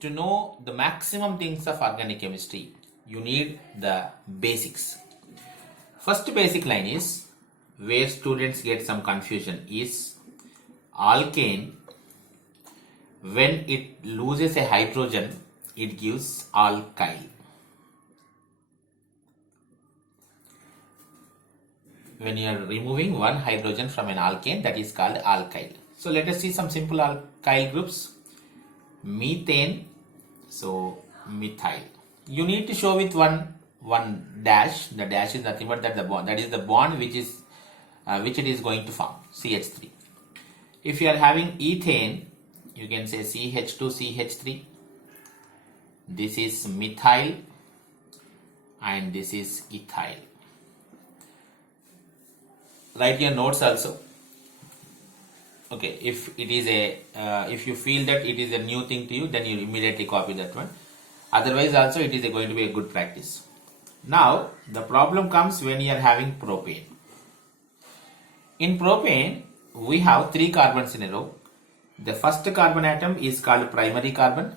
To know the maximum things of organic chemistry, you need the basics. First basic line is where students get some confusion is alkane, when it loses a hydrogen, it gives alkyl. When you are removing one hydrogen from an alkane, that is called alkyl. So let us see some simple alkyl groups. Methane, so methyl. You need to show with one dash. The dash is nothing but that the bond. That is the bond which it is going to form, CH3. If you are having ethane, you can say CH2CH3. This is methyl and this is ethyl. Write your notes also. Okay, if it is if you feel that it is a new thing to you, then you immediately copy that one. Otherwise also it is going to be a good practice. Now the problem comes when you are having propane. In propane, we have 3 carbons in a row. The first carbon atom is called primary carbon.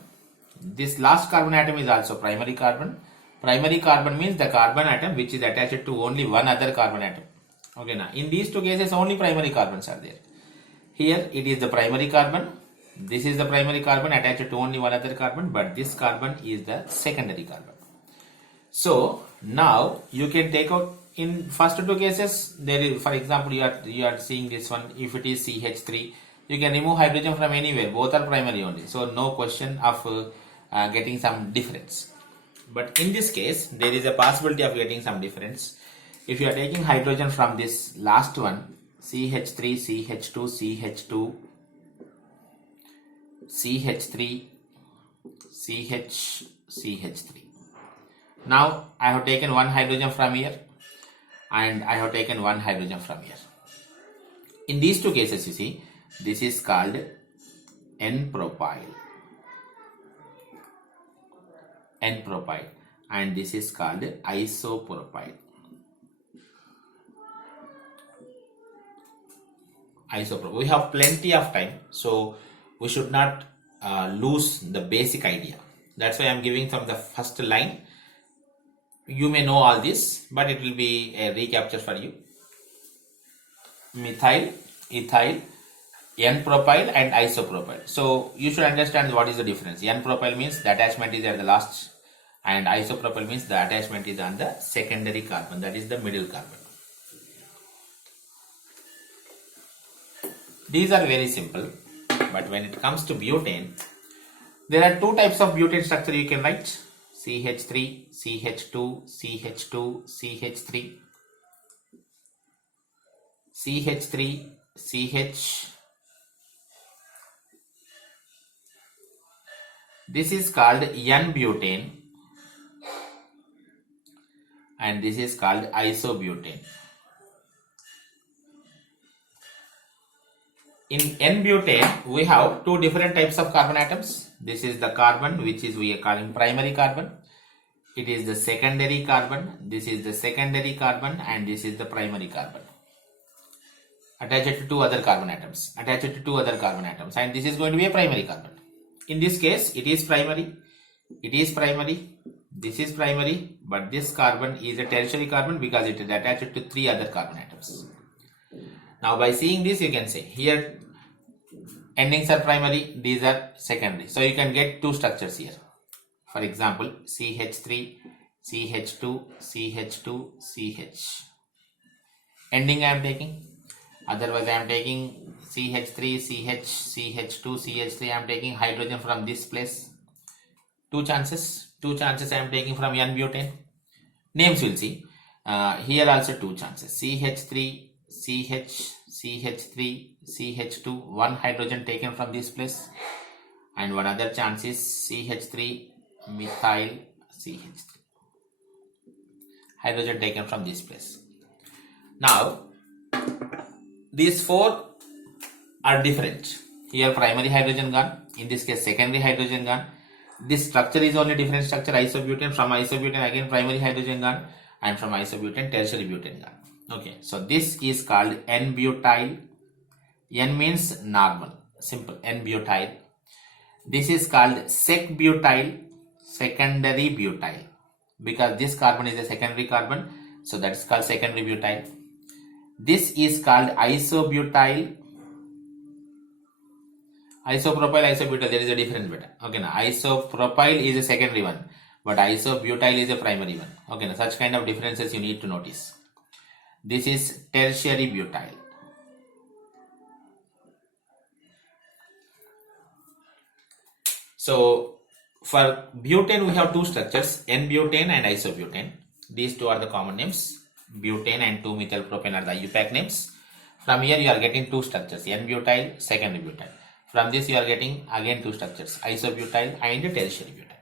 This last carbon atom is also primary carbon. Primary carbon means the carbon atom which is attached to only one other carbon atom. Okay, now in these 2 cases only primary carbons are there. Here it is the primary carbon. This is the primary carbon attached to only one other carbon, but this carbon is the secondary carbon. So now you can take out in first 2 cases. There is, for example, you are seeing this one. If it is CH3, you can remove hydrogen from anywhere. Both are primary only. So no question of getting some difference. But in this case, there is a possibility of getting some difference. If you are taking hydrogen from this last one, CH3, CH2, CH2, CH3, CH, CH3. Now I have taken one hydrogen from here and I have taken one hydrogen from here. In these 2 cases, you see, this is called N-propyl. N-propyl, and this is called isopropyl. Isopropyl. We have plenty of time, so we should not lose the basic idea. That's why I am giving from the first line. You may know all this, but it will be a recapture for you. Methyl, ethyl, N-propyl and isopropyl. So you should understand what is the difference. N-propyl means the attachment is at the last, and isopropyl means the attachment is on the secondary carbon, that is the middle carbon. These are very simple, but when it comes to butane, there are 2 types of butane structure you can write. CH3, CH2, CH2, CH3, CH3, CH. This is called N-butane and this is called isobutane. In N-butane, we have 2 different types of carbon atoms. This is the carbon which is we are calling primary carbon. It is the secondary carbon. This is the secondary carbon and this is the primary carbon. Attached to 2 other carbon atoms. Attached to 2 other carbon atoms, and this is going to be a primary carbon. In this case, it is primary. It is primary. This is primary, but this carbon is a tertiary carbon because it is attached to 3 other carbon atoms. Now by seeing this, you can say here endings are primary, these are secondary. So you can get 2 structures here. For example, CH3, CH2, CH2, CH. Ending I am taking. Otherwise I am taking CH3, CH, CH2, CH3. I am taking hydrogen from this place. 2 chances. 2 chances I am taking from N-butane. Names will see. Here also 2 chances. CH3, CH, CH3, CH2, 1 hydrogen taken from this place, and one other chance is CH3, methyl, CH3, hydrogen taken from this place. Now these 4 are different. Here primary hydrogen gone, in this case secondary hydrogen gone. This structure is only different structure, isobutane. From isobutane again primary hydrogen gone, and from isobutane tertiary butane gone. Okay, so this is called N-butyl. N means normal, simple, N-butyl. This is called sec-butyl, secondary butyl, because this carbon is a secondary carbon, so that is called secondary butyl. This is called isobutyl. Isopropyl, isobutyl, there is a difference better. Okay, now isopropyl is a secondary one, but isobutyl is a primary one. Okay, now such kind of differences you need to notice. This is tertiary butyl. So for butane we have two structures, N-butane and isobutane. These two are the common names. Butane and 2-methyl-propane are the IUPAC names. From here you are getting two structures, N-butyl, secondary butyl. From this you are getting again two structures, isobutyl and tertiary butyl.